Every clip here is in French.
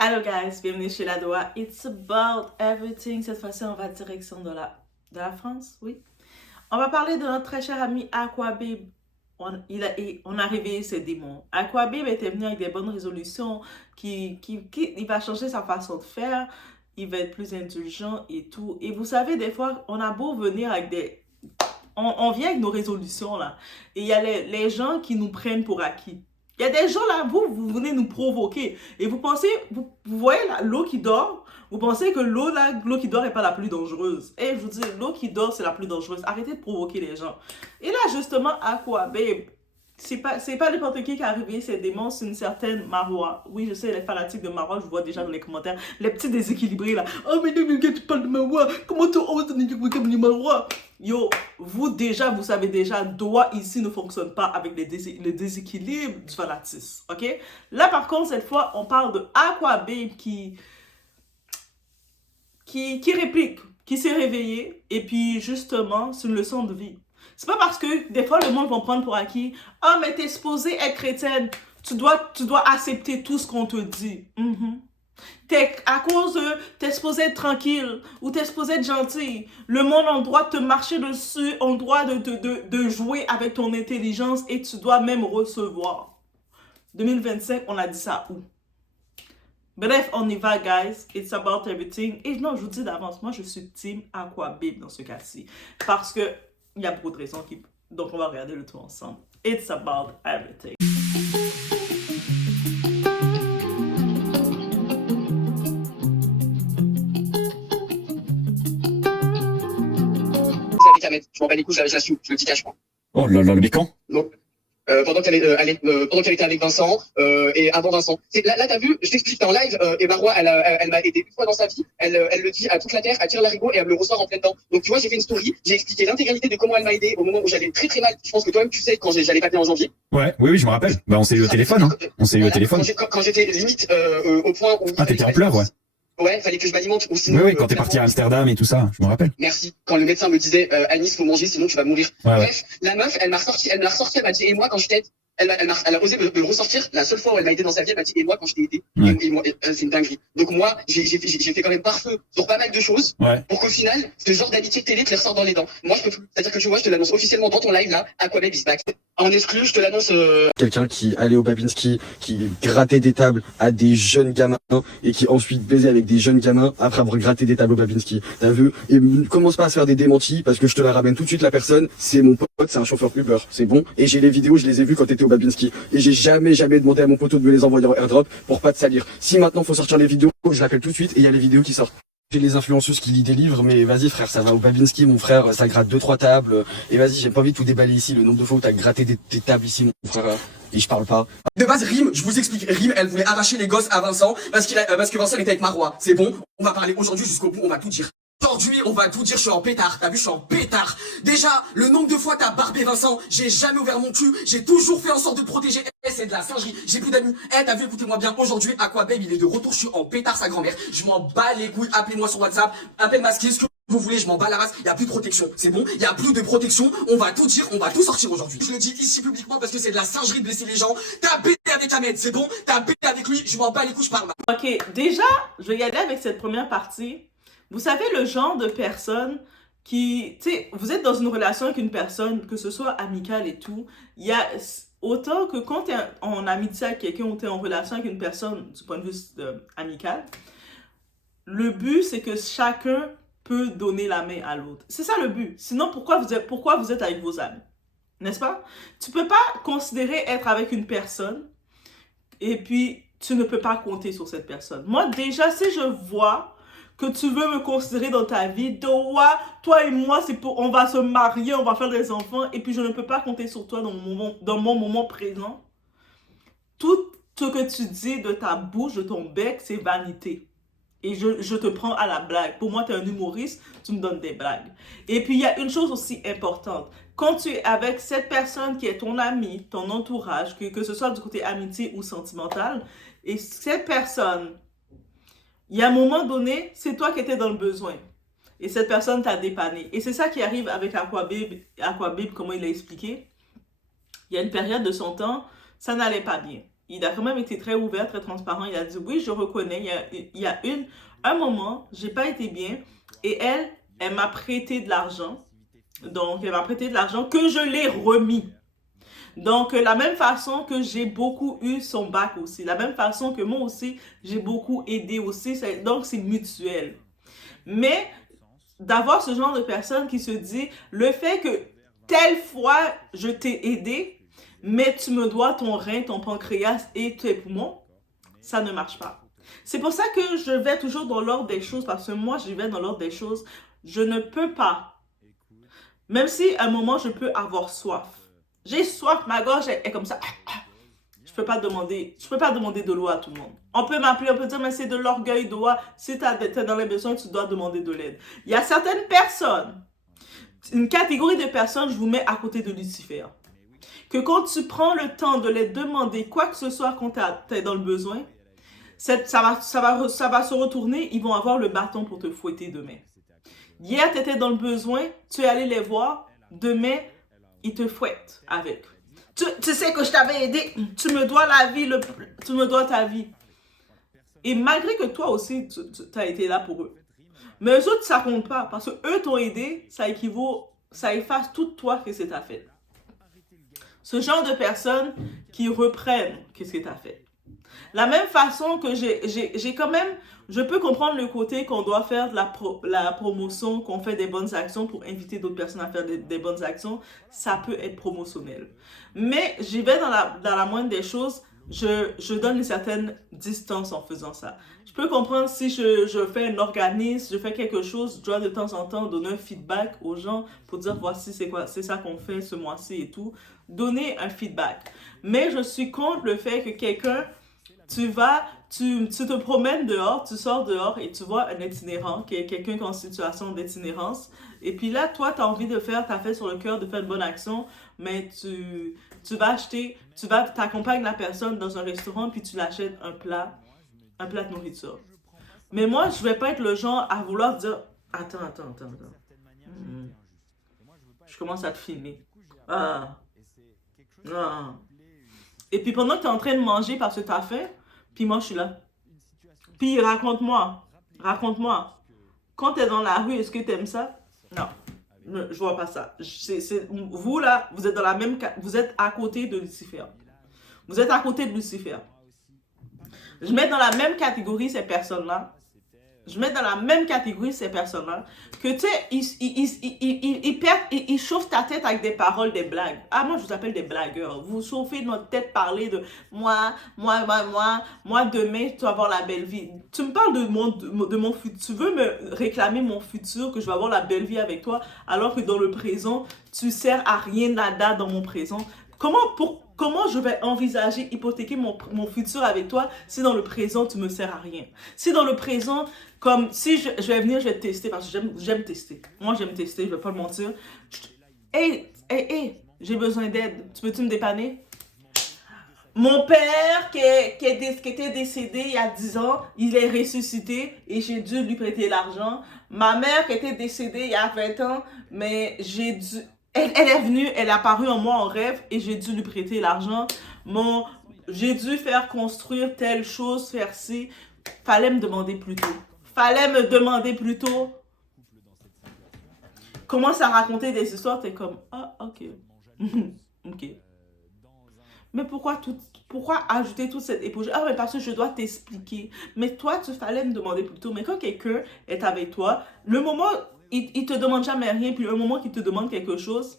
Hello guys, bienvenue chez La Doua. It's about everything. Cette fois-ci, on va direction de la France, oui. On va parler de notre très cher ami Aquabib. On a réveillé ses démons. Aquabib était venu avec des bonnes résolutions, il va changer sa façon de faire, il va être plus indulgent et tout. Et vous savez, des fois, on a beau venir avec on vient avec nos résolutions là. Et il y a les gens qui nous prennent pour acquis. Il y a des gens là, vous venez nous provoquer. Et vous pensez, vous voyez l'eau qui dort, vous pensez que l'eau qui dort n'est pas la plus dangereuse. Et je vous dis, l'eau qui dort, c'est la plus dangereuse. Arrêtez de provoquer les gens. Et là, justement, Aqua, babe, c'est pas n'importe qui a réveillé ces démons, c'est une certaine Marois. Oui, je sais, les fanatiques de Marois, je vois déjà dans les commentaires, les petits déséquilibrés là. Oh, mais tu parles de Marois, comment tu oses dire Marois? Yo, vous savez déjà, Doua ici ne fonctionne pas avec le déséquilibre du fanatisme, ok? Là, par contre, cette fois, on parle de Aqua Babe qui réplique, qui s'est réveillé, et puis justement, c'est une leçon de vie. C'est pas parce que des fois le monde va prendre pour acquis, ah, mais t'es supposée être chrétienne, tu dois accepter tout ce qu'on te dit. À cause de, t'es supposé être tranquille, ou t'es supposé être gentil. Le monde a le droit de te marcher dessus, a le droit de jouer avec ton intelligence, et tu dois même recevoir. 2025, on a dit ça où? Bref, on y va, guys. It's about everything. Et non, je vous dis d'avance, moi, je suis team Aquabib dans ce cas-ci. Parce que il y a beaucoup de raisons donc on va regarder le tout ensemble. It's about everything. Avec Ahmed, je m'en bats les couilles, je l'assume, je le dis cache pas. Oh là là, mais quand? Donc, pendant qu'elle était avec Vincent et avant Vincent. Là t'as vu, je t'explique, t'es en live et Marois, elle m'a aidé une fois dans sa vie. Elle le dit à toute la terre, à tire l'arigot et elle me le ressort en plein temps. Donc tu vois, j'ai fait une story, j'ai expliqué l'intégralité de comment elle m'a aidé au moment où j'allais très très mal. Je pense que toi-même tu sais quand j'allais pas bien en janvier. Ouais, oui, je me rappelle. Bah, on s'est eu au téléphone, hein. On s'est eu au téléphone. Quand j'étais limite au point où. Ah, t'étais en pleurs, ouais. Ouais, fallait que je m'alimente. Sinon, Oui, quand t'es parti à Amsterdam et tout ça, je me rappelle. Merci. Quand le médecin me disait, Anis, faut manger, sinon tu vas mourir. Ouais, Bref, la meuf, elle m'a ressorti, elle m'a dit, et moi, quand je t'aide, elle a osé me ressortir. La seule fois où elle m'a aidé dans sa vie, elle m'a dit, et moi, quand je t'ai aidé. Ouais. Et moi, c'est une dinguerie. Donc moi, j'ai fait quand même pare-feu sur pas mal de choses. Ouais. Pour qu'au final, ce genre d'amitié de télé te les ressort dans les dents. Moi, je peux plus. C'est-à-dire que tu vois, je te l'annonce officiellement dans ton live, là, Aquabib is back. En exclu, je te l'annonce, Quelqu'un qui allait au Babinski, qui grattait des tables à des jeunes gamins et qui ensuite baisait avec des jeunes gamins après avoir gratté des tables au Babinski. T'as vu? Et commence pas à se faire des démentis parce que je te la ramène tout de suite, la personne, c'est mon pote, c'est un chauffeur Uber, c'est bon. Et j'ai les vidéos, je les ai vues quand t'étais au Babinski. Et j'ai jamais demandé à mon poteau de me les envoyer en airdrop pour pas te salir. Si maintenant faut sortir les vidéos, je l'appelle tout de suite et il y a les vidéos qui sortent. J'ai les influenceuses qui lisent des livres, mais vas-y frère, ça va au Babinski, mon frère, ça gratte 2-3 tables, et vas-y, j'ai pas envie de tout déballer ici, le nombre de fois où t'as gratté des tables ici, mon frère, et je parle pas. De base, Rim, je vous explique, Rim, elle voulait arracher les gosses à Vincent, parce que Vincent était avec Marois, c'est bon, on va parler aujourd'hui jusqu'au bout, on va tout dire. Aujourd'hui, on va tout dire, je suis en pétard, t'as vu, je suis en pétard. Déjà, le nombre de fois t'as barbé Vincent, j'ai jamais ouvert mon cul, j'ai toujours fait en sorte de protéger. C'est de la singerie, j'ai plus d'amis. T'as vu, écoutez-moi bien, aujourd'hui, Aquababe, il est de retour, je suis en pétard sa grand-mère. Je m'en bats les couilles, appelez-moi sur WhatsApp, appelez-moi ce que vous voulez, je m'en bats la race, y a plus de protection, c'est bon, y a plus de protection, on va tout dire, on va tout sortir aujourd'hui. Je le dis ici publiquement parce que c'est de la singerie de blesser les gens. T'as pété avec Ahmed, c'est bon, t'as pété avec lui, je m'en bats les couilles, je parle. Ok, déjà, je vais y aller avec cette première partie. Vous savez, le genre de personne qui, tu sais, vous êtes dans une relation avec une personne, que ce soit amicale et tout, il y a autant que quand tu es en amitié avec quelqu'un ou tu es en relation avec une personne du point de vue amical, le but, c'est que chacun peut donner la main à l'autre. C'est ça le but. Sinon, pourquoi vous êtes avec vos amis? N'est-ce pas? Tu peux pas considérer être avec une personne et puis tu ne peux pas compter sur cette personne. Moi, déjà, si je vois que tu veux me considérer dans ta vie, toi et moi, on va se marier, on va faire des enfants, et puis je ne peux pas compter sur toi dans mon moment présent. Tout ce que tu dis de ta bouche, de ton bec, c'est vanité. Et je te prends à la blague. Pour moi, tu es un humoriste, tu me donnes des blagues. Et puis, il y a une chose aussi importante. Quand tu es avec cette personne qui est ton ami, ton entourage, que ce soit du côté amitié ou sentimental, et cette personne, il y a un moment donné, c'est toi qui étais dans le besoin. Et cette personne t'a dépanné. Et c'est ça qui arrive avec Aquabib, comment il a expliqué. Il y a une période de son temps, ça n'allait pas bien. il a quand même été très ouvert, très transparent. Il a dit, oui, je reconnais, il y a un moment, j'ai pas été bien. Et elle m'a prêté de l'argent. Donc, elle m'a prêté de l'argent que je l'ai remis. Donc, la même façon que j'ai beaucoup eu son bac aussi. La même façon que moi aussi, j'ai beaucoup aidé aussi. Donc, c'est mutuel. Mais d'avoir ce genre de personne qui se dit, le fait que telle fois, je t'ai aidé, mais tu me dois ton rein, ton pancréas et tes poumons, ça ne marche pas. C'est pour ça que je vais toujours dans l'ordre des choses, parce que moi, je vais dans l'ordre des choses. Je ne peux pas, même si à un moment, je peux avoir soif. J'ai soif, ma gorge est comme ça. Je peux pas demander de l'eau à tout le monde. On peut m'appeler, on peut dire, mais c'est de l'orgueil d'eau. Si tu es dans les besoins, tu dois demander de l'aide. Il y a certaines personnes, une catégorie de personnes, je vous mets à côté de Lucifer, que quand tu prends le temps de les demander quoi que ce soit quand tu es dans le besoin, ça va se retourner, ils vont avoir le bâton pour te fouetter demain. Hier, tu étais dans le besoin, tu es allé les voir, demain, ils te fouettent avec. Tu sais que je t'avais aidé, tu me dois la vie, tu me dois ta vie. Et malgré que toi aussi, tu as été là pour eux. Mais eux autres, ça compte pas, parce que eux t'ont aidé, ça efface tout toi que c'est ta fait. Ce genre de personnes qui reprennent qu'est-ce que tu as fait. La même façon que j'ai quand même, je peux comprendre le côté qu'on doit faire de la promotion, qu'on fait des bonnes actions pour inviter d'autres personnes à faire des bonnes actions, ça peut être promotionnel. Mais j'y vais dans la moindre des choses, je donne une certaine distance en faisant ça. Je peux comprendre si je fais un organisme, je fais quelque chose, je dois de temps en temps donner un feedback aux gens pour dire voici c'est ça qu'on fait ce mois-ci et tout. Donner un feedback. Mais je suis contre le fait que quelqu'un, tu te promènes dehors, tu sors dehors et tu vois un itinérant, qui est quelqu'un qui est en situation d'itinérance. Et puis là, toi, tu as envie de faire, tu as fait sur le cœur de faire une bonne action, mais tu t'accompagnes la personne dans un restaurant puis tu l'achètes un plat de nourriture. Mais moi, je vais pas être le genre à vouloir dire, attends. Je commence à te filmer. Ah. Et puis pendant que tu es en train de manger parce que tu as faim, puis moi je suis là. Puis raconte-moi. Quand tu es dans la rue, est-ce que tu aimes ça? Non, je vois pas ça. Vous là, vous êtes à côté de Lucifer. Vous êtes à côté de Lucifer. Je mets dans la même catégorie ces personnes-là. Que tu sais, ils chauffent ta tête avec des paroles, des blagues. Ah, moi, je vous appelle des blagueurs. Vous chauffez notre tête, parler de moi, demain, tu vas avoir la belle vie. Tu me parles de mon futur. Tu veux me réclamer mon futur, que je vais avoir la belle vie avec toi, alors que dans le présent, tu sers à rien, nada dans mon présent. Comment je vais envisager, hypothéquer mon futur avec toi si dans le présent, tu me sers à rien? Si dans le présent, comme si je vais venir, je vais te tester parce que j'aime tester. Moi, j'aime tester, je vais pas le mentir. Hey, j'ai besoin d'aide. Tu peux-tu me dépanner? Mon père qui était décédé il y a 10 ans, il est ressuscité et j'ai dû lui prêter l'argent. Ma mère qui était décédée il y a 20 ans, mais j'ai dû... Elle est venue, elle est apparue en moi en rêve et j'ai dû lui prêter l'argent. J'ai dû faire construire telle chose, faire ci. Fallait me demander plus tôt. Commence à raconter des histoires, t'es comme, ah, ok. Ok. Mais pourquoi ajouter toute cette épouge? Ah, mais parce que je dois t'expliquer. Mais toi, tu fallait me demander plus tôt. Mais quand quelqu'un est avec toi, le moment... Il te demande jamais rien, puis le moment qu'il te demande quelque chose,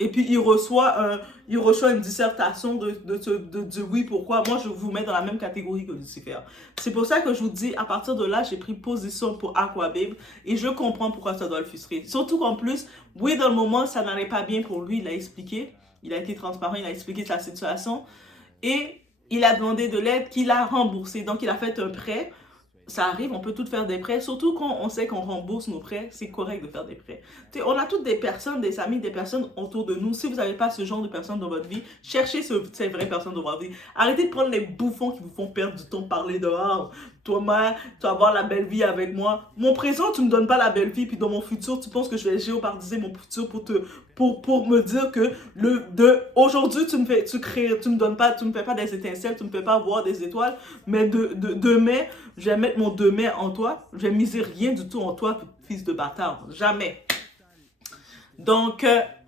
et puis il reçoit une dissertation de oui, pourquoi. Moi, je vous mets dans la même catégorie que Lucifer. C'est pour ça que je vous dis, à partir de là, j'ai pris position pour Aquababe, et je comprends pourquoi ça doit le frustrer. Surtout qu'en plus, oui, dans le moment, ça n'allait pas bien pour lui, il a expliqué, il a été transparent, il a expliqué sa situation, et il a demandé de l'aide qu'il a remboursé. Donc, il a fait un prêt. Ça arrive, on peut tous faire des prêts, surtout quand on sait qu'on rembourse nos prêts, c'est correct de faire des prêts. Tu sais, on a toutes des personnes, des amis, des personnes autour de nous. Si vous n'avez pas ce genre de personnes dans votre vie, cherchez ces vraies personnes dans votre vie. Arrêtez de prendre les bouffons qui vous font perdre du temps, parler dehors. Thomas, tu vas avoir la belle vie avec moi. Mon présent, tu ne me donnes pas la belle vie, puis dans mon futur, tu penses que je vais géopardiser mon futur pour me dire que aujourd'hui tu me fais pas des étincelles, tu me fais pas voir des étoiles, mais demain, je vais mettre mon demain en toi, je vais miser rien du tout en toi, fils de bâtard, jamais. Donc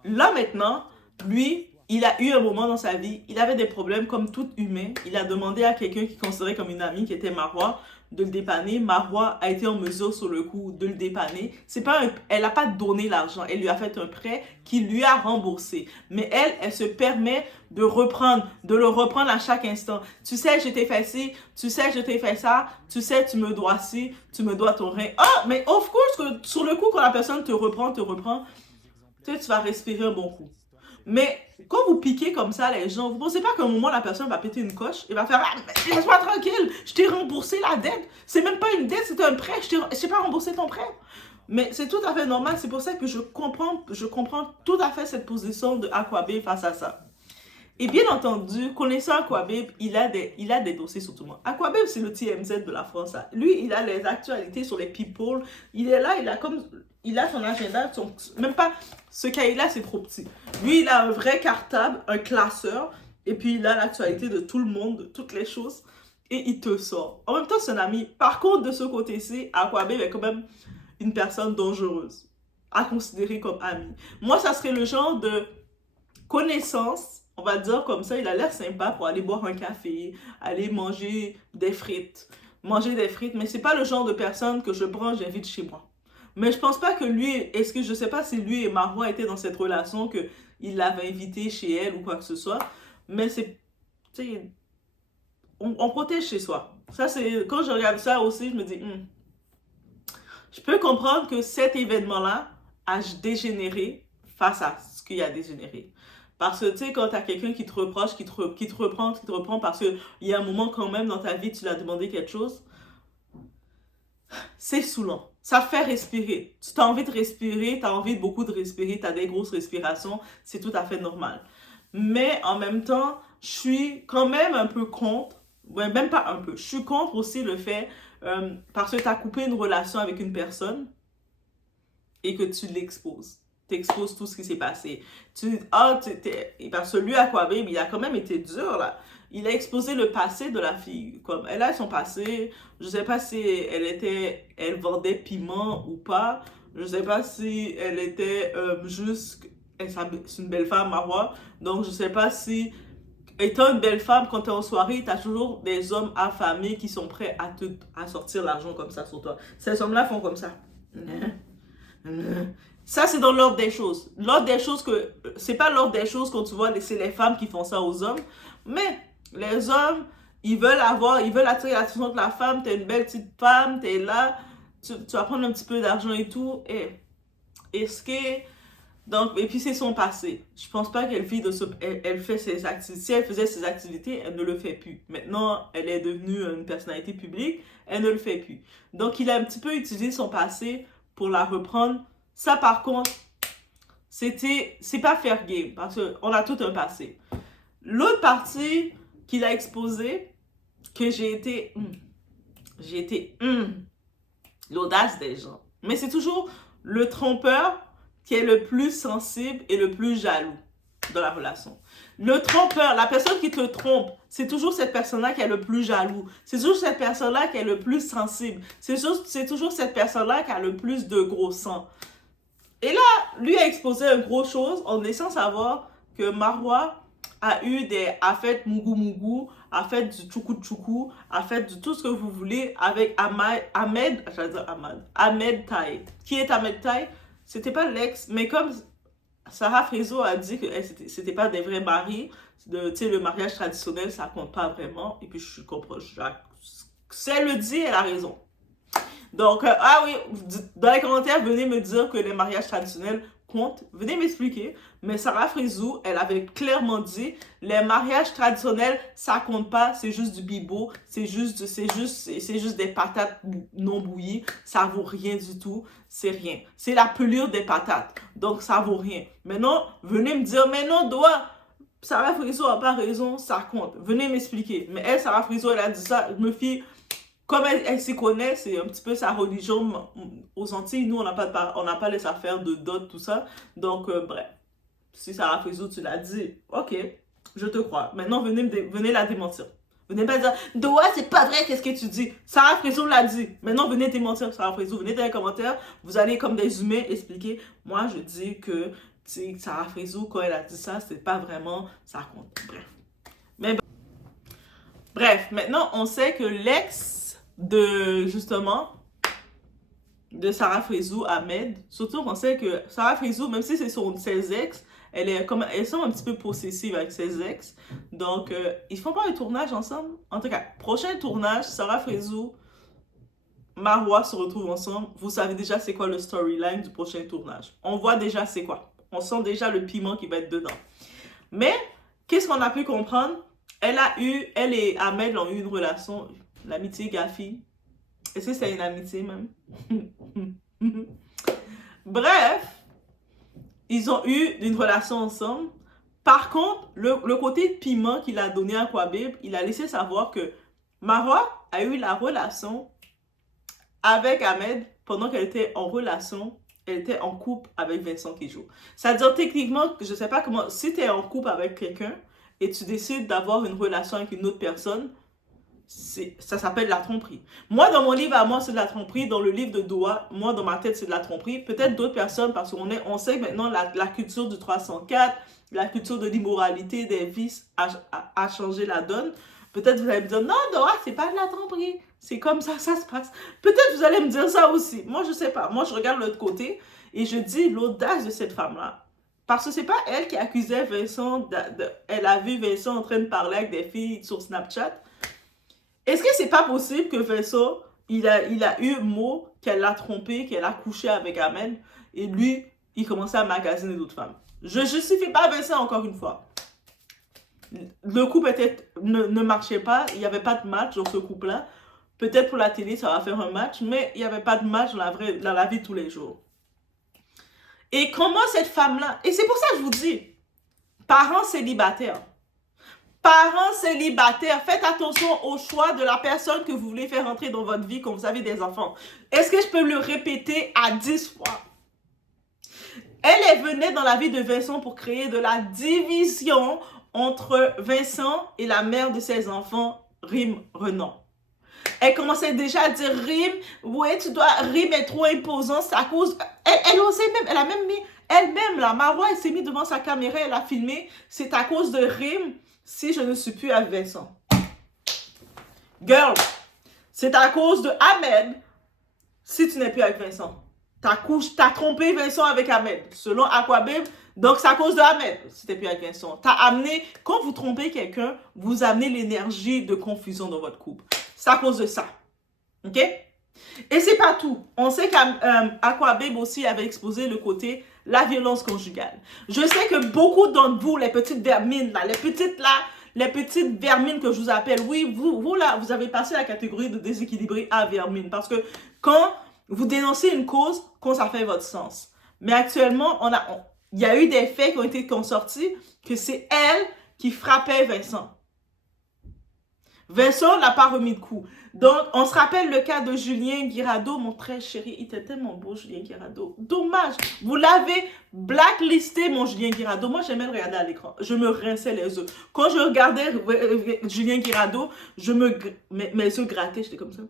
là maintenant, lui, il a eu un moment dans sa vie, il avait des problèmes comme tout humain, il a demandé à quelqu'un qu'il considérait comme une amie, qui était Marois, de le dépanner. Marois a été en mesure sur le coup de le dépanner. Elle n'a pas donné l'argent, elle lui a fait un prêt qu'il lui a remboursé. Mais elle se permet de le reprendre à chaque instant. Tu sais, je t'ai fait ci, tu sais, je t'ai fait ça, tu sais, tu me dois ci, tu me dois ton rein. Ah, mais of course que sur le coup, quand la personne te reprend, tu sais, tu vas respirer un bon coup. Mais quand vous piquez comme ça les gens, vous pensez pas qu'à un moment la personne va péter une coche et va faire ah, laisse-moi tranquille, je t'ai remboursé la dette. C'est même pas une dette, c'est un prêt, je t'ai pas remboursé ton prêt. Mais c'est tout à fait normal, c'est pour ça que je comprends tout à fait cette position de Aquababe face à ça. Et bien entendu, connaissant Aquababe, il a des dossiers sur tout le monde. Aquababe, c'est le TMZ de la France. Hein. Lui, il a les actualités sur les people. Il est là, il a son agenda, même pas, ce cahier-là, c'est trop petit. Lui, il a un vrai cartable, un classeur, et puis il a l'actualité de tout le monde, de toutes les choses, et il te sort. En même temps, c'est un ami. Par contre, de ce côté-ci, Aquababe est quand même une personne dangereuse, à considérer comme ami. Moi, ça serait le genre de connaissance, on va dire comme ça, il a l'air sympa pour aller boire un café, aller manger des frites, mais c'est pas le genre de personne que je prends, j'invite chez moi. Mais je pense pas que lui, je sais pas si lui et Marois étaient dans cette relation, que il l'avait invité chez elle ou quoi que ce soit, mais c'est, tu sais, on protège chez soi. Ça, c'est, quand je regarde ça aussi, je me dis, je peux comprendre que cet événement-là a dégénéré face à ce qu'il a dégénéré. Parce que, tu sais, quand t'as quelqu'un qui te reproche, qui te reprend parce qu'il y a un moment quand même dans ta vie, tu lui as demandé quelque chose, c'est saoulant. Ça fait respirer. Tu as envie de respirer, tu as envie de beaucoup de respirer, tu as des grosses respirations, c'est tout à fait normal. Mais en même temps, je suis quand même un peu contre, ouais, même pas un peu, je suis contre aussi le fait, parce que tu as coupé une relation avec une personne et que tu l'exposes. T'exposes tout ce qui s'est passé. Parce que lui, Aquababe, il a quand même été dur, là. Il a exposé le passé de la fille. Comme elle a son passé, je sais pas si elle vendait piment ou pas. Je sais pas si elle était c'est une belle femme, Marois. Donc, je sais pas si, étant une belle femme, quand t'es en soirée, t'as toujours des hommes affamés qui sont prêts à sortir l'argent comme ça sur toi. Ces hommes-là font comme ça. Ça, c'est dans l'ordre des choses. L'ordre des choses c'est pas l'ordre des choses quand tu vois, c'est les femmes qui font ça aux hommes. Mais les hommes, ils veulent attirer l'attention de la femme. T'es une belle petite femme, t'es là, tu vas prendre un petit peu d'argent et tout. Et puis c'est son passé. Je pense pas qu'elle vit elle fait ses activités. Si elle faisait ses activités, elle ne le fait plus. Maintenant, elle est devenue une personnalité publique, elle ne le fait plus. Donc, il a un petit peu utilisé son passé pour la reprendre. Ça, par contre, c'est pas fair game, parce qu'on a tout un passé. L'autre partie qu'il a exposée, que j'ai été l'audace des gens. Mais c'est toujours le trompeur qui est le plus sensible et le plus jaloux dans la relation. Le trompeur, la personne qui te trompe, c'est toujours cette personne-là qui est le plus jaloux. C'est toujours cette personne-là qui est le plus sensible. C'est toujours cette personne-là qui a le plus de gros sang. Et là, lui a exposé une grosse chose en laissant savoir que Marois a fait Mougou, a fait du Tchoukou, a fait de tout ce que vous voulez avec Ahmed Taï. Qui est Ahmed Taï? C'était pas l'ex, mais comme Sarah Frézo a dit que c'était pas des vrais maris, tu sais, le mariage traditionnel, ça compte pas vraiment. Et puis, je comprends. Si elle le dit, elle a raison. Donc, ah oui, dans les commentaires, venez me dire que les mariages traditionnels comptent. Venez m'expliquer. Mais Sarah Frézou, elle avait clairement dit, les mariages traditionnels, ça compte pas, c'est juste du bibeau, c'est juste des patates non bouillies, ça vaut rien du tout, c'est rien. C'est la pelure des patates, donc ça vaut rien. Maintenant, venez me dire, mais non, Sarah Frézou a pas raison, ça compte. Venez m'expliquer. Mais elle, Sarah Frézou, elle a dit ça, je me fie... Comme elle s'y connaît, c'est un petit peu sa religion. Aux Antilles, nous, on n'a pas les affaires de dot, tout ça. Donc, bref. si Sarah Frézou, tu l'as dit, ok, je te crois. Maintenant, venez la démentir. Venez pas dire, Doa, c'est pas vrai, qu'est-ce que tu dis? Sarah Frézou l'a dit. Maintenant, venez démentir Sarah Frézou. Venez dans les commentaires, vous allez comme des humains expliquer. Moi, je dis que Sarah Frézou, quand elle a dit ça, c'est pas vraiment, ça compte. Bref, maintenant, on sait que l'ex de, justement, de Sarah Frézou, Ahmed, surtout qu'on sait que Sarah Frézou, même si c'est ses ex, elles sont un petit peu possessives avec ses ex. Donc, ils font pas un tournage ensemble. En tout cas, prochain tournage, Sarah Frézou, Marwa se retrouvent ensemble. Vous savez déjà c'est quoi le storyline du prochain tournage. On voit déjà c'est quoi. On sent déjà le piment qui va être dedans. Mais, qu'est-ce qu'on a pu comprendre? Elle et Ahmed ont eu une relation, l'amitié Gafi. Est-ce que c'est une amitié même? Bref, ils ont eu une relation ensemble. Par contre, le côté piment qu'il a donné à Kwabib, il a laissé savoir que Marwa a eu la relation avec Ahmed pendant qu'elle était en relation, elle était en couple avec Vincent Kijou. C'est-à-dire, techniquement, je ne sais pas comment, si tu es en couple avec quelqu'un et tu décides d'avoir une relation avec une autre personne, ça s'appelle la tromperie. Moi, dans mon livre à moi, c'est de la tromperie. Dans le livre de Doa, moi, dans ma tête, c'est de la tromperie. Peut-être d'autres personnes, parce qu'on sait que maintenant, la culture du 304, la culture de l'immoralité, des vices, a changé la donne. Peut-être vous allez me dire, non, Doa, c'est pas de la tromperie. C'est comme ça se passe. Peut-être vous allez me dire ça aussi. Moi, je sais pas. Moi, je regarde l'autre côté et je dis l'audace de cette femme-là. Parce que c'est pas elle qui accusait Vincent, elle a vu Vincent en train de parler avec des filles sur Snapchat. Est-ce que c'est pas possible que Vincent, il a eu mot qu'elle l'a trompé, qu'elle a couché avec Ahmed, et lui, il commençait à magasiner d'autres femmes. Je justifie pas Vincent encore une fois. Le couple ne marchait pas, il n'y avait pas de match dans ce couple-là. Peut-être pour la télé, ça va faire un match, mais il n'y avait pas de match dans la vie de tous les jours. Et comment cette femme-là, et c'est pour ça que je vous dis, parents célibataires, faites attention au choix de la personne que vous voulez faire entrer dans votre vie quand vous avez des enfants. Est-ce que je peux le répéter à 10 fois? Elle venait dans la vie de Vincent pour créer de la division entre Vincent et la mère de ses enfants, Rim Renan. Elle commençait déjà à dire, Rim, ouais, Rim est trop imposant, c'est à cause... Elle osait même, elle a même mis, elle-même, la Marwa, elle s'est mise devant sa caméra, elle a filmé, c'est à cause de Rim si je ne suis plus avec Vincent. Girl, c'est à cause de Ahmed si tu n'es plus avec Vincent. T'as trompé Vincent avec Ahmed, selon Aquabib, donc c'est à cause de Ahmed si tu n'es plus avec Vincent. Quand vous trompez quelqu'un, vous amenez l'énergie de confusion dans votre couple. C'est à cause de ça. OK? Et c'est pas tout. On sait qu'Aquabib aussi avait exposé le côté la violence conjugale. Je sais que beaucoup d'entre vous, les petites vermines, les petites vermines que je vous appelle, oui, vous là, vous avez passé la catégorie de déséquilibré à vermine. Parce que quand vous dénoncez une cause, quand ça fait votre sens. Mais actuellement, il y a eu des faits qui ont sorti que c'est elle qui frappait Vincent. Vincent n'a pas remis de coup. Donc, on se rappelle le cas de Julien Guirado, mon très chéri. Il était tellement beau, Julien Guirado. Dommage. Vous l'avez blacklisté, mon Julien Guirado. Moi, j'aimais le regarder à l'écran. Je me rinçais les yeux. Quand je regardais Julien Guirado, mes yeux grattaient. J'étais comme ça.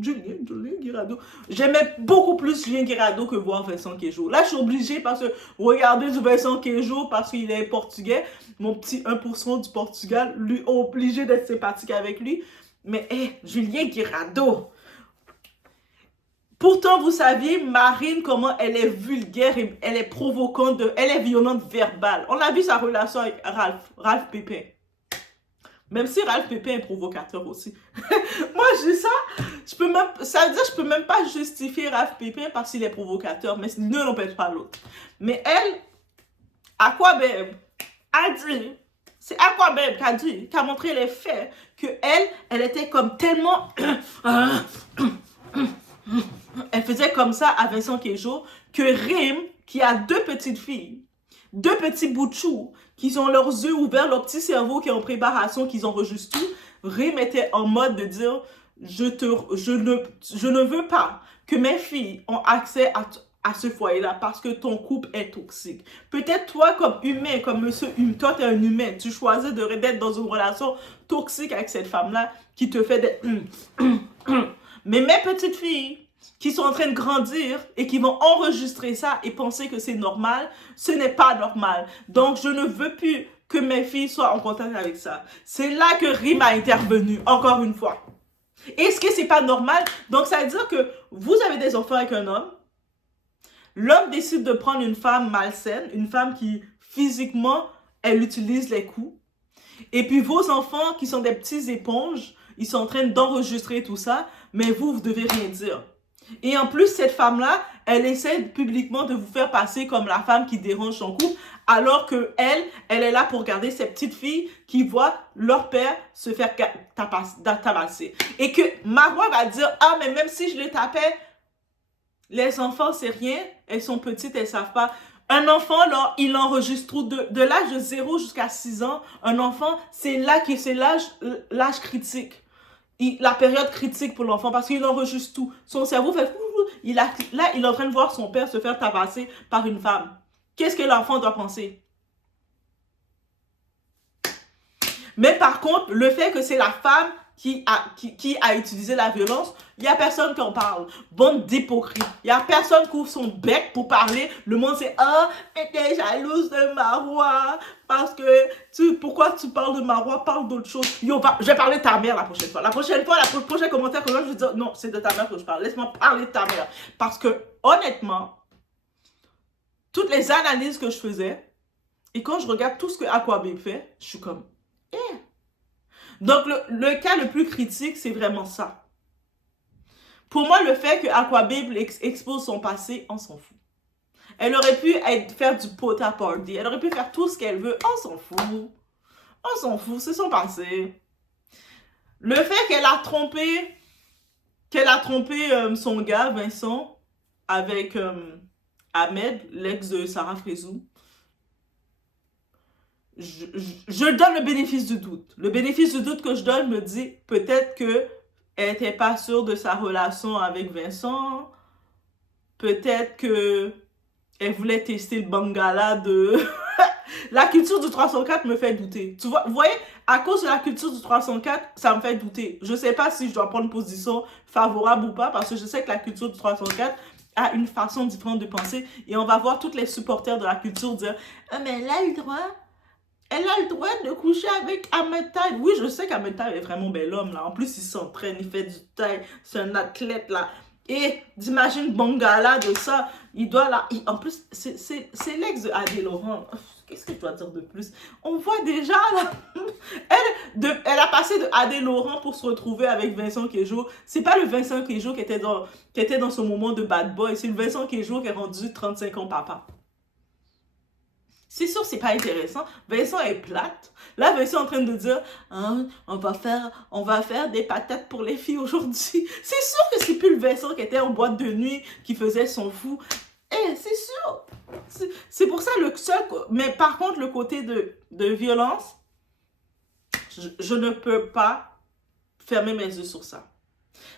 Julien Guirado. J'aimais beaucoup plus Julien Guirado que voir Vincent Queijo. Là, je suis obligée parce que regarder du Vincent Queijo parce qu'il est portugais. Mon petit 1% du Portugal, lui, obligé d'être sympathique avec lui. Mais, Julien Guirado. Pourtant, vous saviez, Marine, comment elle est vulgaire, et elle est provocante, elle est violente verbale. On a vu sa relation avec Ralph Pépin. Même si Ralph Pépin est provocateur aussi. Moi, je dis ça, ça veut dire que je peux même pas justifier Ralph Pépin parce qu'il est provocateur, mais ne l'empêche pas l'autre. Mais elle, Aquabib a dit, c'est Aquabib qui a montré les faits, que elle était comme tellement... elle faisait comme ça à Vincent Queijo, que Rim, qui a 2 petites filles, 2 petits bouts de chou, qui ont leurs yeux ouverts, leur petit cerveau qui est en préparation, qu'ils enregistrent tout, Rim était en mode de dire, je ne veux pas que mes filles ont accès à ce foyer-là parce que ton couple est toxique. Peut-être toi, comme humain, comme monsieur humain, toi, tu es un humain, tu choisis d'être dans une relation toxique avec cette femme-là qui te fait des... Mais mes petites filles qui sont en train de grandir et qui vont enregistrer ça et penser que c'est normal, ce n'est pas normal. Donc, je ne veux plus que mes filles soient en contact avec ça. C'est là que Rim a intervenu, encore une fois. Est-ce que c'est pas normal? Donc, ça veut dire que vous avez des enfants avec un homme. L'homme décide de prendre une femme malsaine, une femme qui, physiquement, elle utilise les coups. Et puis, vos enfants, qui sont des petits éponges, ils sont en train d'enregistrer tout ça, mais vous devez rien dire. Et en plus, cette femme-là, elle essaie publiquement de vous faire passer comme la femme qui dérange son couple, alors que elle est là pour garder ses petites filles qui voient leur père se faire tabasser. Et que Marois va dire, ah, mais même si je les tapais, les enfants, c'est rien, elles sont petites, elles savent pas. Un enfant, là, il enregistre tout de l'âge de 0 jusqu'à 6 ans. Un enfant, c'est là que c'est l'âge critique. La période critique pour l'enfant parce qu'il enregistre tout. Son cerveau fait... là, il est en train de voir son père se faire tabasser par une femme. Qu'est-ce que l'enfant doit penser? Mais par contre, le fait que c'est la femme qui a utilisé la violence, il n'y a personne qui en parle. Bande d'hypocrites. Il n'y a personne qui ouvre son bec pour parler. Le monde c'est « Ah, t'es jalouse de Marois parce que pourquoi tu parles de Marois? Parle d'autre chose. » Yo, je vais parler de ta mère la prochaine fois. La prochaine fois, le prochain commentaire que je vais dire « Non, c'est de ta mère que je parle. Laisse-moi parler de ta mère. » Parce que, honnêtement, toutes les analyses que je faisais, et quand je regarde tout ce que Aquababe fait, je suis comme « Eh! » Donc, le cas le plus critique, c'est vraiment ça. Pour moi, le fait que Aquababe expose son passé, on s'en fout. Elle aurait pu faire du pota party, elle aurait pu faire tout ce qu'elle veut, on s'en fout. On s'en fout, c'est son passé. Le fait qu'elle a trompé son gars, Vincent, avec Ahmed, l'ex de Sarah Frézou, je donne le bénéfice du doute. Le bénéfice du doute que je donne me dit peut-être qu'elle n'était pas sûre de sa relation avec Vincent. Peut-être qu'elle voulait tester le bangala de... La culture du 304 me fait douter. Tu vois, vous voyez, à cause de la culture du 304, ça me fait douter. Je ne sais pas si je dois prendre une position favorable ou pas, parce que je sais que la culture du 304 a une façon différente de penser. Et on va voir tous les supporters de la culture dire « Ah, mais elle a le droit... Elle a le droit de coucher avec Ahmed Taï. » Oui, je sais qu'Ahmed Taï est vraiment bel homme, là. En plus, il s'entraîne, il fait du taille. C'est un athlète, là. Et d'imagine Bangala de ça. Il doit, là... En plus, c'est l'ex de Adé Laurent. Qu'est-ce que je dois dire de plus? On voit déjà, là... Elle a passé de Adé Laurent pour se retrouver avec Vincent Kéjo. C'est pas le Vincent Kéjo qui était dans son moment de bad boy. C'est le Vincent Kéjo qui est rendu 35 ans papa. C'est sûr, c'est pas intéressant. Vincent est plate. Là, Vincent est en train de dire hein, on va faire des patates pour les filles aujourd'hui. C'est sûr que c'est plus le Vincent qui était en boîte de nuit, qui faisait son fou. Eh, c'est sûr. C'est pour ça le seul... Mais par contre, le côté de violence, je ne peux pas fermer mes yeux sur ça.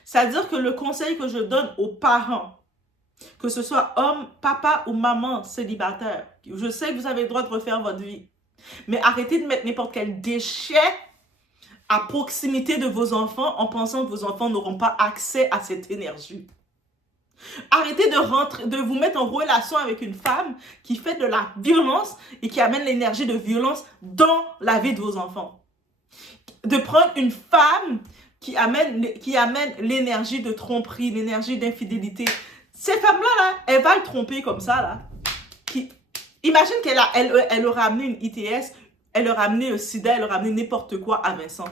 C'est-à-dire que le conseil que je donne aux parents, que ce soit homme, papa ou maman célibataire, je sais que vous avez le droit de refaire votre vie, mais arrêtez de mettre n'importe quel déchet à proximité de vos enfants en pensant que vos enfants n'auront pas accès à cette énergie. Arrêtez de vous mettre en relation avec une femme qui fait de la violence et qui amène l'énergie de violence dans la vie de vos enfants. De prendre une femme qui amène l'énergie de tromperie, l'énergie d'infidélité. Cette femme-là, là, elle va le tromper comme ça, là. Imagine qu'elle aurait amené une ITS, elle aurait amené un sida, elle aurait amené n'importe quoi à Vincent.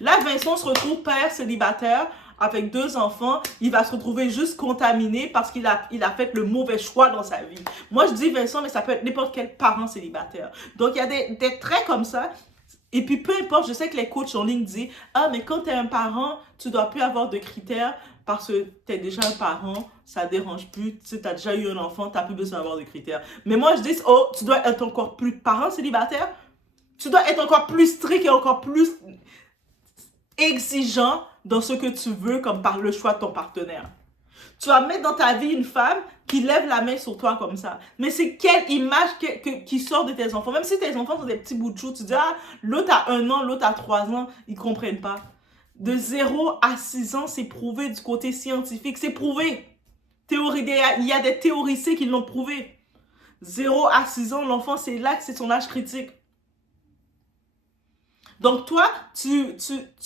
Là, Vincent se retrouve père célibataire avec 2 enfants. Il va se retrouver juste contaminé parce qu'il a fait le mauvais choix dans sa vie. Moi, je dis Vincent, mais ça peut être n'importe quel parent célibataire. Donc, il y a des traits comme ça. Et puis, peu importe, je sais que les coachs en ligne disent « Ah, mais quand tu es un parent, tu ne dois plus avoir de critères parce que tu es déjà un parent, ça ne dérange plus. Tu as déjà eu un enfant, tu n'as plus besoin d'avoir de critères. » Mais moi, je dis « Oh, tu dois être encore plus parent célibataire. Tu dois être encore plus strict et encore plus exigeant dans ce que tu veux comme par le choix de ton partenaire. Tu vas mettre dans ta vie une femme qui lève la main sur toi comme ça. Mais c'est quelle image qui sort de tes enfants? Même si tes enfants sont des petits bouts de chou, tu dis, ah, l'autre a 1 an, l'autre a 3 ans, ils comprennent pas. De 0 à 6 ans, c'est prouvé du côté scientifique. C'est prouvé. Il y a des théoriciens qui l'ont prouvé. 0 à 6 ans, l'enfant, c'est là que c'est son âge critique. Donc toi, tu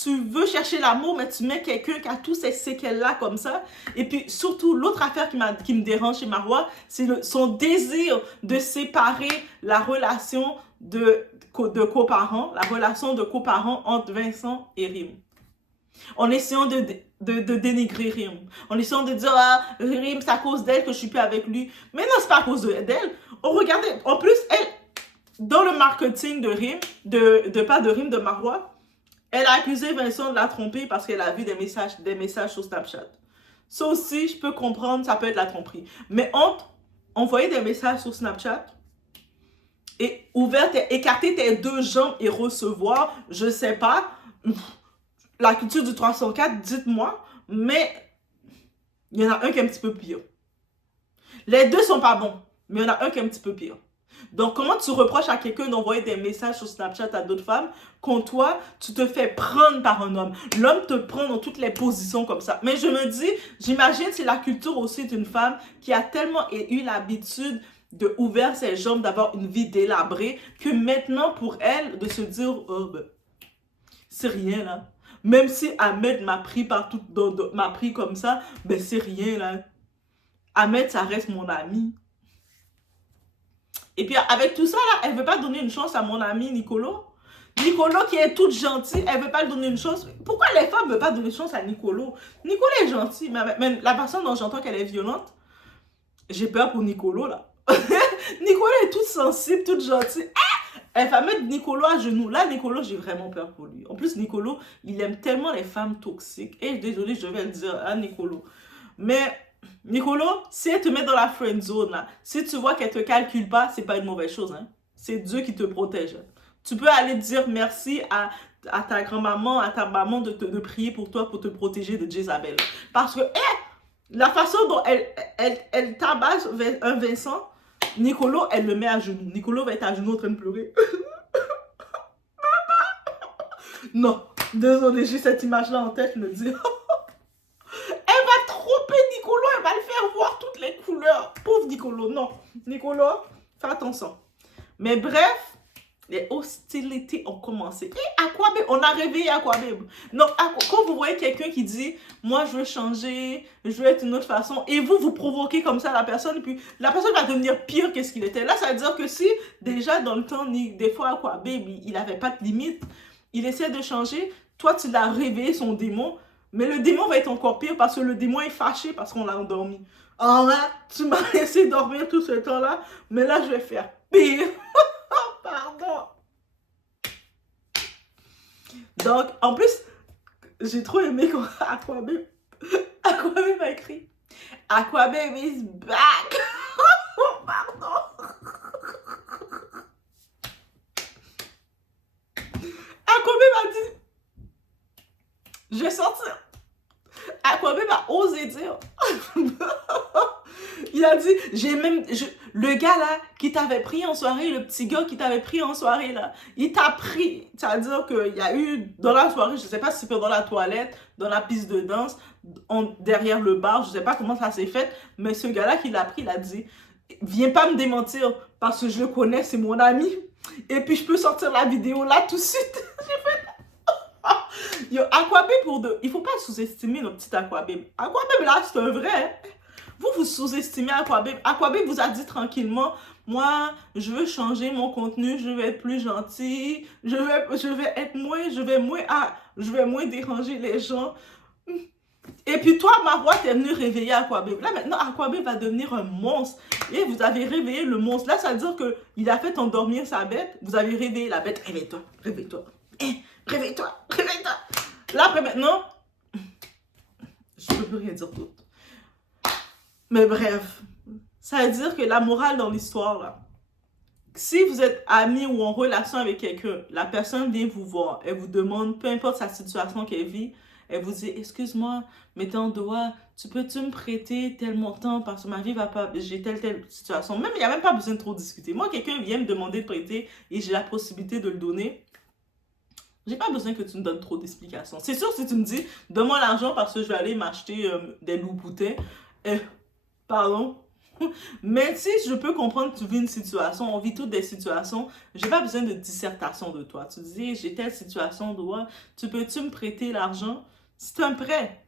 veux chercher l'amour, mais tu mets quelqu'un qui a tous ces séquelles-là comme ça. Et puis surtout, l'autre affaire qui me dérange chez Marois, c'est son désir de séparer la relation de coparents, la relation de coparents entre Vincent et Rim. En essayant de dénigrer Rim. En essayant de dire, ah, Rim, c'est à cause d'elle que je suis plus avec lui. Mais non, c'est pas à cause d'elle. Oh, regardez, en plus, elle... Dans le marketing de Rim, de Marois, elle a accusé Vincent de la tromper parce qu'elle a vu des messages sur Snapchat. Ça aussi, je peux comprendre, ça peut être la tromperie. Mais entre envoyer des messages sur Snapchat et écarter tes 2 jambes et recevoir, je sais pas, la culture du 304, dites-moi, mais il y en a un qui est un petit peu pire. Les 2 sont pas bons, mais il y en a un qui est un petit peu pire. Donc, comment tu reproches à quelqu'un d'envoyer des messages sur Snapchat à d'autres femmes quand toi, tu te fais prendre par un homme? L'homme te prend dans toutes les positions comme ça. Mais je me dis, j'imagine c'est la culture aussi d'une femme qui a tellement eu l'habitude de ouvrir ses jambes, d'avoir une vie délabrée, que maintenant, pour elle, de se dire, oh, ben, c'est rien là. Même si Ahmed m'a pris partout, m'a pris comme ça, ben c'est rien là. Ahmed, ça reste mon ami. Et puis, avec tout ça, là, elle ne veut pas donner une chance à mon ami Nicolo. Nicolo, qui est toute gentille, elle ne veut pas lui donner une chance. Pourquoi les femmes ne veulent pas donner une chance à Nicolo? Nicolo est gentil, mais la personne dont j'entends qu'elle est violente, j'ai peur pour Nicolo, là. Nicolo est toute sensible, toute gentille. Elle va mettre Nicolo à genoux. Là, Nicolo, j'ai vraiment peur pour lui. En plus, Nicolo, il aime tellement les femmes toxiques. Et désolé, je vais le dire à Nicolo. Mais... Nicolo, si elle te met dans la friend zone, là, si tu vois qu'elle te calcule pas, c'est pas une mauvaise chose. Hein? C'est Dieu qui te protège. Tu peux aller dire merci à ta grand-maman, à ta maman de prier pour toi, pour te protéger de Jézabel. Parce que la façon dont elle tabasse un Vincent, Nicolo, elle le met à genoux. Nicolo va être à genoux en train de pleurer. Non, désolé, j'ai cette image-là en tête, je me dis... Elle va tromper Nicolo, elle va le faire voir toutes les couleurs. Pauvre Nicolo, non. Nicolo, fais attention. Mais bref, les hostilités ont commencé. Et Aquabeb, on a réveillé Aquabeb. Donc, quand vous voyez quelqu'un qui dit, moi je veux changer, je veux être une autre façon, et vous provoquez comme ça la personne, et puis la personne va devenir pire que ce qu'il était. Là, ça veut dire que si, déjà dans le temps, des fois Aquabeb, il n'avait pas de limite, il essaie de changer, toi tu l'as réveillé son démon. Mais le démon va être encore pire parce que le démon est fâché parce qu'on l'a endormi. Ah ouais, tu m'as laissé dormir tout ce temps-là, mais là, je vais faire pire. Pardon. Donc, en plus, j'ai trop aimé quand Aquabeb a écrit « Aquabeb is back !» Pardon. Aquabeb a dit je vais sortir. Aquabeb a osé dire. Il a dit, le gars là qui t'avait pris en soirée, le petit gars qui t'avait pris en soirée là, il t'a pris. C'est-à-dire qu'il y a eu dans la soirée, je ne sais pas si c'est dans la toilette, dans la piste de danse, derrière le bar, je ne sais pas comment ça s'est fait, mais ce gars là qui l'a pris, il a dit, viens pas me démentir parce que je le connais, c'est mon ami. Et puis je peux sortir la vidéo là tout de suite. J'ai fait... Yo, Aquabeb il faut pas sous-estimer notre petit Aquabeb. Aquabeb là, c'est un vrai. Vous sous-estimez Aquabeb. Aquabeb vous a dit tranquillement, moi, je veux changer mon contenu, je vais être plus gentil, je vais moins déranger les gens. Et puis toi, Marois, t'es venu réveiller Aquabeb. Là, maintenant, Aquabeb va devenir un monstre. Et vous avez réveillé le monstre. Là, ça veut dire qu'il a fait endormir sa bête. Vous avez réveillé la bête. Réveille-toi, réveille-toi. Réveille-toi, réveille-toi. Là, après, maintenant, je peux plus rien dire d'autre. Mais bref, ça veut dire que la morale dans l'histoire, là, si vous êtes amis ou en relation avec quelqu'un, la personne vient vous voir, elle vous demande, peu importe sa situation qu'elle vit, elle vous dit, excuse-moi, mais t'es en doigt, peux-tu me prêter tel montant parce que ma vie va pas, j'ai telle situation. Même, il n'y a même pas besoin de trop discuter. Moi, quelqu'un vient me demander de prêter et j'ai la possibilité de le donner. J'ai pas besoin que tu me donnes trop d'explications. C'est sûr, si tu me dis, donne-moi l'argent parce que je vais aller m'acheter des loups-boutins, pardon. Mais si je peux comprendre que tu vis une situation, on vit toutes des situations, j'ai pas besoin de dissertation de toi. Tu dis, j'ai telle situation, peux-tu me prêter l'argent? C'est un prêt.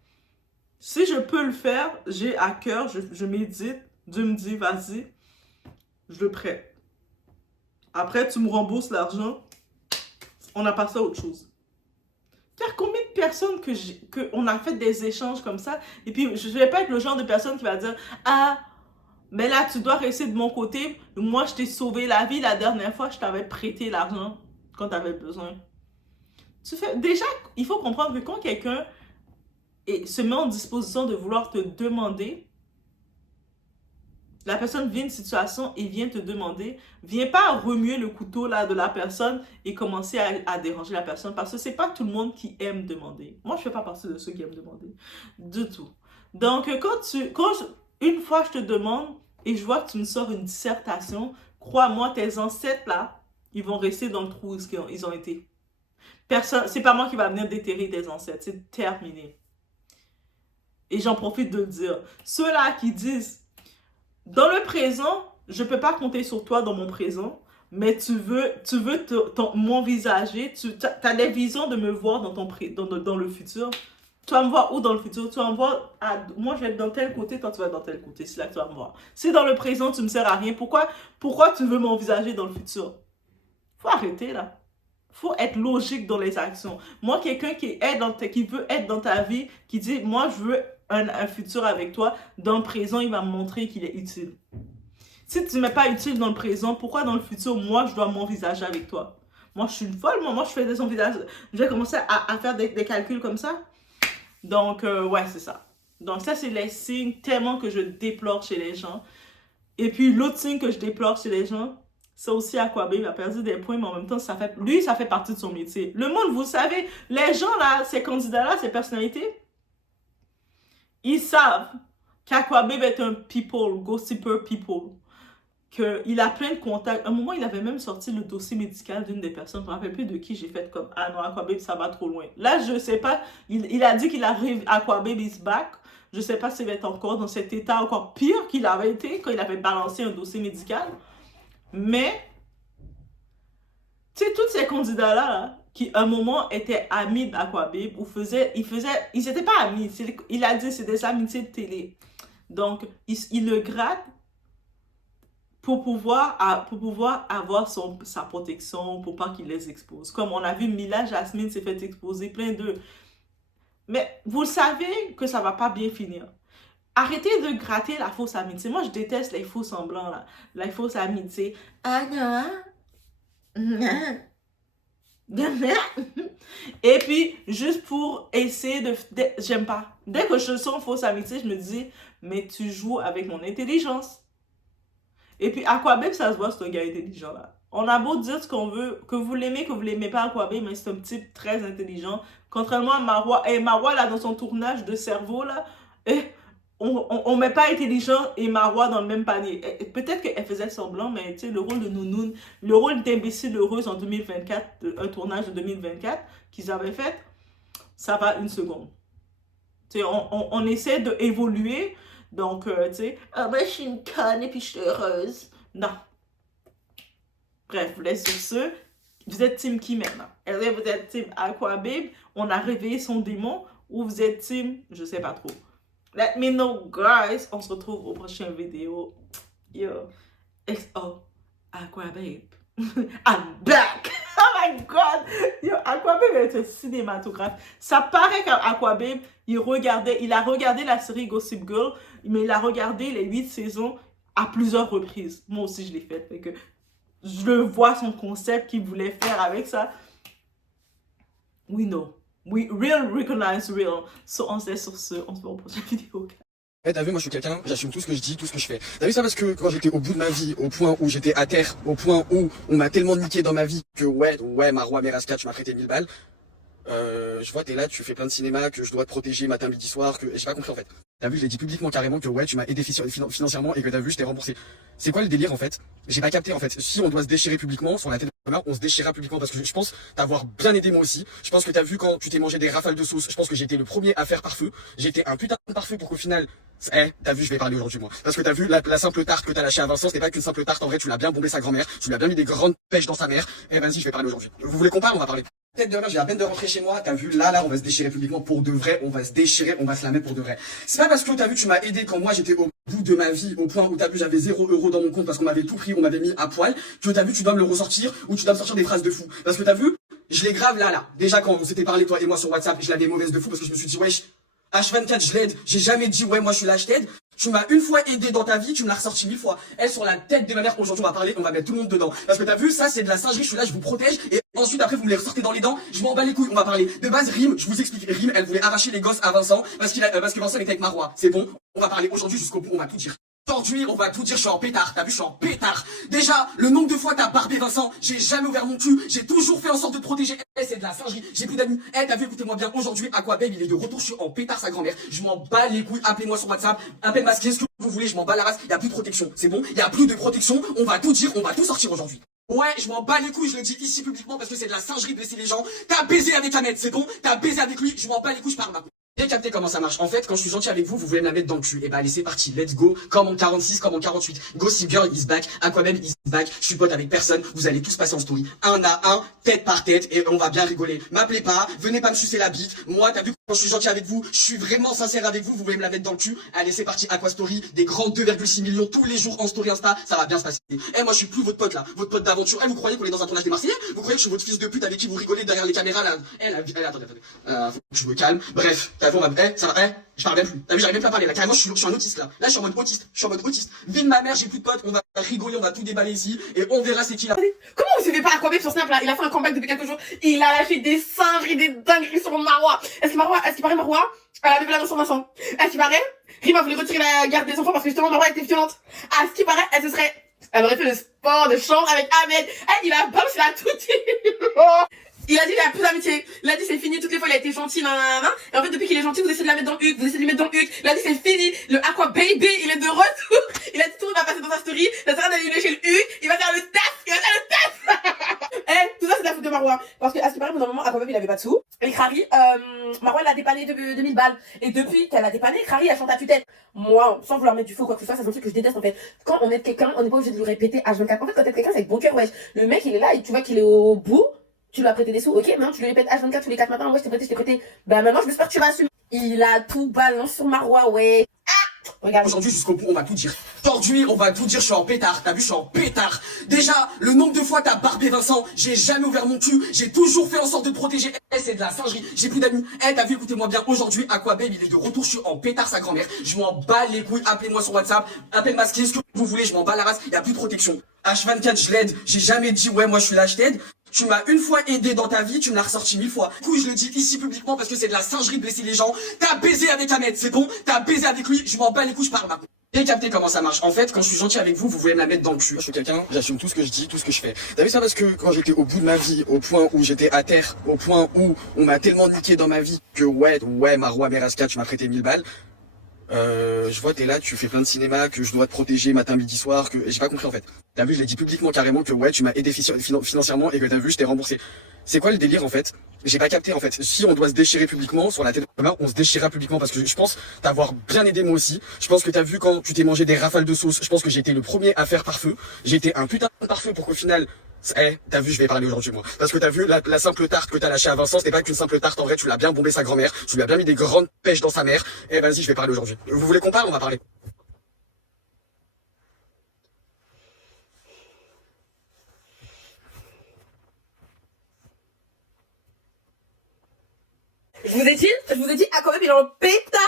Si je peux le faire, j'ai à cœur, je médite, Dieu me dit, vas-y, je le prête. Après, tu me rembourses l'argent, on a passé à autre chose. Il y a combien de personnes qu'on a fait des échanges comme ça, et puis je vais pas être le genre de personne qui va dire, ah, mais là, tu dois rester de mon côté. Moi, je t'ai sauvé la vie la dernière fois. Je t'avais prêté l'argent quand tu avais besoin. Déjà, il faut comprendre que quand quelqu'un se met en disposition de vouloir te demander, la personne vit une situation et vient te demander, viens pas remuer le couteau là de la personne et commencer à déranger la personne parce que c'est pas tout le monde qui aime demander. Moi, je fais pas partie de ceux qui aiment demander. Du tout. Donc, une fois je te demande et je vois que tu me sors une dissertation, crois-moi, tes ancêtres là, ils vont rester dans le trou où ils ont été. C'est pas moi qui va venir déterrer tes ancêtres, c'est terminé. Et j'en profite de le dire. Ceux-là qui disent, dans le présent, je peux pas compter sur toi dans mon présent, mais tu veux m'envisager, tu as des visions de me voir dans le futur. Tu vas me voir où dans le futur? Tu vas me voir, moi je vais être dans tel côté, toi tu vas être dans tel côté. C'est là que tu vas me voir. Si dans le présent tu me sers à rien, pourquoi tu veux m'envisager dans le futur? Faut arrêter là. Faut être logique dans les actions. Moi, quelqu'un qui veut être dans ta vie, qui dit, moi je veux un futur avec toi, dans le présent il va me montrer qu'il est utile. Si tu ne m'es pas utile dans le présent, pourquoi dans le futur, moi je dois m'envisager avec toi? Moi je suis une folle, moi je fais des envisages. Je vais commencer à faire des calculs comme ça. Donc, ouais, c'est ça. Donc, ça, c'est les signes tellement que je déplore chez les gens. Et puis, l'autre signe que je déplore chez les gens, c'est aussi Aquababe. Il a perdu des points, mais en même temps, ça fait partie de son métier. Le monde, vous savez, les gens, là, ces candidats-là, ces personnalités, ils savent qu'Aquababe est un gossiper people. Qu'il a plein de contacts. À un moment, il avait même sorti le dossier médical d'une des personnes. Je ne me rappelle plus de qui. J'ai fait comme, ah non, Aquababe, ça va trop loin. Là, je ne sais pas. Il a dit qu'il arrive, Aquababe is back. Je ne sais pas s'il va être encore dans cet état encore pire qu'il avait été quand il avait balancé un dossier médical. Mais, tu sais, tous ces candidats-là, là, qui à un moment étaient amis d'Aquababe, ou ils n'étaient pas amis. Il a dit c'est des amitiés de télé. Donc, il le gratte pour pouvoir avoir sa protection, pour pas qu'il les expose. Comme on a vu, Mila Jasmine s'est fait exposer plein d'eux. Mais vous le savez que ça va pas bien finir. Arrêtez de gratter la fausse amitié. Moi, je déteste les faux semblants, là. La fausse amitié. Ah non. Et puis, juste pour essayer j'aime pas. Dès que je sens fausse amitié, je me dis, mais tu joues avec mon intelligence. Et puis, Aquababe, ça se voit, c'est un gars intelligent, là. On a beau dire ce qu'on veut, que vous l'aimez pas, Aquababe, mais c'est un type très intelligent. Contrairement à Marwa. Et Marwa, là, dans son tournage de cerveau, là, on met pas intelligent et Marwa dans le même panier. Peut-être qu'elle faisait semblant, mais tu sais, le rôle de Nounoun, le rôle d'imbécile heureuse en 2024, un tournage de 2024 qu'ils avaient fait, ça va une seconde. Tu sais, on essaie d'évoluer. Donc, tu sais, ah ben, je suis une conne et puis je suis heureuse. Non. Bref, laisse sur ce. Vous êtes team qui maintenant? Est-ce que vous êtes team Aquababe? On a réveillé son démon? Ou vous êtes team? Je sais pas trop. Let me know, guys. On se retrouve au prochain vidéo. Yo. XO. Aquababe. I'm back! Oh my god! Yo, Aquababe est un cinématographe. Ça paraît qu'Aquababe, il a regardé la série Gossip Girl, mais il a regardé les 8 saisons à plusieurs reprises. Moi aussi, je l'ai fait. Fait que je le vois, son concept qu'il voulait faire avec ça. We know. We real recognize real. So, on se laisse sur ce. On se voit au prochaine vidéo. T'as vu, moi je suis quelqu'un, j'assume tout ce que je dis, tout ce que je fais. T'as vu ça parce que quand j'étais au bout de ma vie, au point où j'étais à terre, au point où on m'a tellement niqué dans ma vie que ouais, Marwa Meraska, tu m'as prêté 1000 balles. Je vois, t'es là, tu fais plein de cinéma, que je dois te protéger matin, midi, soir, que j'ai pas compris en fait. T'as vu, je l'ai dit publiquement carrément que ouais, tu m'as aidé financièrement et que t'as vu, je t'ai remboursé. C'est quoi le délire en fait? J'ai pas capté en fait. Si on doit se déchirer publiquement sur la tête de ma mère, on se déchirera publiquement parce que je pense t'avoir bien aidé moi aussi. Je pense que t'as vu quand tu t'es mangé des rafales de sauce, je pense que j'ai été le premier à faire pare-feu. J'ai été un putain de pare-feu pour qu'au final t'as vu, je vais parler aujourd'hui moi. Parce que t'as vu la simple tarte que t'as lâchée à Vincent, c'était pas qu'une simple tarte, en vrai, tu l'as bien bombé sa grand-mère, tu lui as bien mis des grandes pêches dans sa mère. Vas-y, je vais parler aujourd'hui. Vous voulez qu'on parle? On va parler. Tête de ma mère, j'ai à peine de rentrer chez moi, t'as vu, là, on va se déchirer publiquement pour de vrai, on va se déchirer, on va se la mettre pour de vrai. C'est pas parce que t'as vu, tu m'as aidé quand moi j'étais au bout de ma vie, au point où t'as vu, j'avais 0 € dans mon compte parce qu'on m'avait tout pris, on m'avait mis à poil, que t'as vu, tu dois me le ressortir, ou tu dois me sortir des phrases de fou. Parce que t'as vu, je l'ai grave là. Déjà quand on s'était parlé toi et moi sur WhatsApp, je l'avais mauvaise de fou parce que je me suis dit, wesh, H24, je l'aide, j'ai jamais dit, ouais, moi je suis là, je t'aide. Tu m'as une fois aidé dans ta vie, tu me l'as ressorti 1000 fois. Elle sur la tête de ma mère, aujourd'hui on va parler, on va mettre tout le monde dedans. Parce que t'as vu, ça c'est de la singerie, je suis là, je vous protège, et ensuite après vous me les ressortez dans les dents, je m'en bats les couilles, on va parler. De base, Rime, je vous explique, Rime, elle voulait arracher les gosses à Vincent, parce que Vincent était avec Marois. C'est bon, on va parler aujourd'hui jusqu'au bout, on va tout dire. Aujourd'hui, on va tout dire, je suis en pétard, t'as vu, je suis en pétard. Déjà, le nombre de fois t'as barbé Vincent, j'ai jamais ouvert mon cul, j'ai toujours fait en sorte de te protéger. C'est de la singerie, j'ai plus d'amis. T'as vu, écoutez-moi bien, aujourd'hui, Aquababe, il est de retour, je suis en pétard sa grand-mère. Je m'en bats les couilles, appelez-moi sur WhatsApp, appelle masqué, ce que vous voulez, je m'en bats la race, y a plus de protection, c'est bon, y a plus de protection, on va tout dire, on va tout sortir aujourd'hui. Ouais, je m'en bats les couilles, je le dis ici publiquement parce que c'est de la singerie de laisser les gens. T'as baisé avec Ahmed, c'est bon, t'as baisé avec lui, je m'en bats les couilles, je parle ma. J'ai capté comment ça marche. En fait, quand je suis gentil avec vous, vous voulez me la mettre dans le cul. Et bah allez, c'est parti, let's go. Comme en 46, comme en 48. Gossip Girl is back, Aquababe is back. Je suis pote avec personne, vous allez tous passer en story. Un à un, tête par tête, et on va bien rigoler. M'appelez pas, venez pas me sucer la bite. Moi, t'as vu, quand je suis gentil avec vous, je suis vraiment sincère avec vous, vous voulez me la mettre dans le cul. Allez, c'est parti, Aqua Story, des grands 2,6 millions tous les jours en story Insta, ça va bien se passer. Moi je suis plus votre pote là, votre pote d'aventure. Vous croyez qu'on est dans un tournage des Marseillais? Vous croyez que je suis votre fils de pute avec qui vous rigolez derrière les caméras là? Attendez. Faut que je me calme. Bref, t'as vu, ça va, je parle même plus. T'as vu, j'arrive même pas à parler là. Carrément, je suis un autiste là. Là, je suis en mode autiste. Vie de ma mère, j'ai plus de potes, on va rigoler, on va tout déballer ici, et on verra c'est qui là. Comment vous suivez pas Aquababe sur Snap là? Il a fait un comeback depuis quelques jours. Il a lâché des singeries, des dingueries sur Marois. Est-ce qu'il paraît Marois? Elle a levé la main sur Vincent. Est-ce qu'il paraît? Rima a voulu retirer la garde des enfants parce que justement Marois était violente. À ce qui paraît, elle aurait fait le sport de chambre avec Ahmed. Il a balancé la tout dit. Il a dit il a plus d'amitié. Il a dit c'est fini, toutes les fois il a été gentil, nanana. Et en fait depuis qu'il est gentil, vous essayez de la mettre dans le huc, vous essayez de lui mettre dans le huc. Il a dit c'est fini, le Aqua Baby, il est de retour. Il a dit tout le monde va passer dans sa story, ça sert à d'aller lui lécher le huc, il va faire le taf. Tout ça c'est de la faute de Marois. Parce que à ce qui paraît, pendant un moment, Aquababe il avait pas de sous. Et Crary, Marois l'a dépanné de 2000 balles. Et depuis qu'elle l'a dépanné, Crary a chanté à tue-tête. Moi, sans vouloir mettre du feu ou quoi que ce soit, c'est un truc que je déteste en fait. Quand on aide quelqu'un, on n'est pas obligé de lui répéter H24. En fait, quand t'aides quelqu'un, c'est avec bon cœur, wesh. Le mec il est là et tu vois qu'il est au bout. Tu lui as prêté des sous, ok, maintenant tu lui répètes H24 tous les 4 matins, ouais, je t'ai prêté. Bah maintenant, je l'espère que tu rassumes. Il a tout balancé sur Marois, ouais. Regarde. Aujourd'hui jusqu'au bout, on va tout dire. Aujourd'hui, on va tout dire, je suis en pétard. T'as vu, je suis en pétard. Déjà, le nombre de fois t'as barbé Vincent, j'ai jamais ouvert mon cul, j'ai toujours fait en sorte de te protéger. C'est de la singerie, j'ai plus d'amis. T'as vu, écoutez-moi bien, aujourd'hui, Aquababe, il est de retour, je suis en pétard sa grand-mère. Je m'en bats les couilles, appelez-moi sur WhatsApp, appelle masqué, ce que vous voulez, je m'en bats la race, y a plus de protection. H24, je l'aide, j'ai jamais dit, ouais, moi je suis là, je t'aide. Tu m'as une fois aidé dans ta vie, tu me l'as ressorti 1000 fois. Du coup, je le dis ici publiquement parce que c'est de la singerie de blesser les gens. T'as baisé avec Ahmed, c'est bon? T'as baisé avec lui, je m'en bats les couilles, je parle maintenant. J'ai capté comment ça marche. En fait, quand je suis gentil avec vous, vous voulez me la mettre dans le cul. Je suis quelqu'un, j'assume tout ce que je dis, tout ce que je fais. T'as vu ça parce que quand j'étais au bout de ma vie, au point où j'étais à terre, au point où on m'a tellement niqué dans ma vie que ouais, Marois Meraska, tu m'as prêté 1000 balles. Je vois, t'es là, tu fais plein de cinéma, que je dois te protéger matin, midi, soir, que j'ai pas compris en fait. T'as vu, je l'ai dit publiquement carrément que ouais, tu m'as aidé financièrement et que t'as vu, je t'ai remboursé. C'est quoi le délire en fait? J'ai pas capté en fait. Si on doit se déchirer publiquement sur la tête de ma mère, on se déchirera publiquement parce que je pense t'avoir bien aidé moi aussi. Je pense que t'as vu quand tu t'es mangé des rafales de sauce, je pense que j'ai été le premier à faire pare-feu. J'ai été un putain de pare-feu pour qu'au final t'as vu, je vais parler aujourd'hui moi. Parce que t'as vu la simple tarte que t'as lâchée à Vincent, c'était pas qu'une simple tarte, en vrai, tu l'as bien bombé sa grand-mère, tu lui as bien mis des grandes pêches dans sa mère. Vas-y, je vais parler aujourd'hui. Vous voulez qu'on parle? On va parler. Je vous ai dit, Aquababe il est en pétard.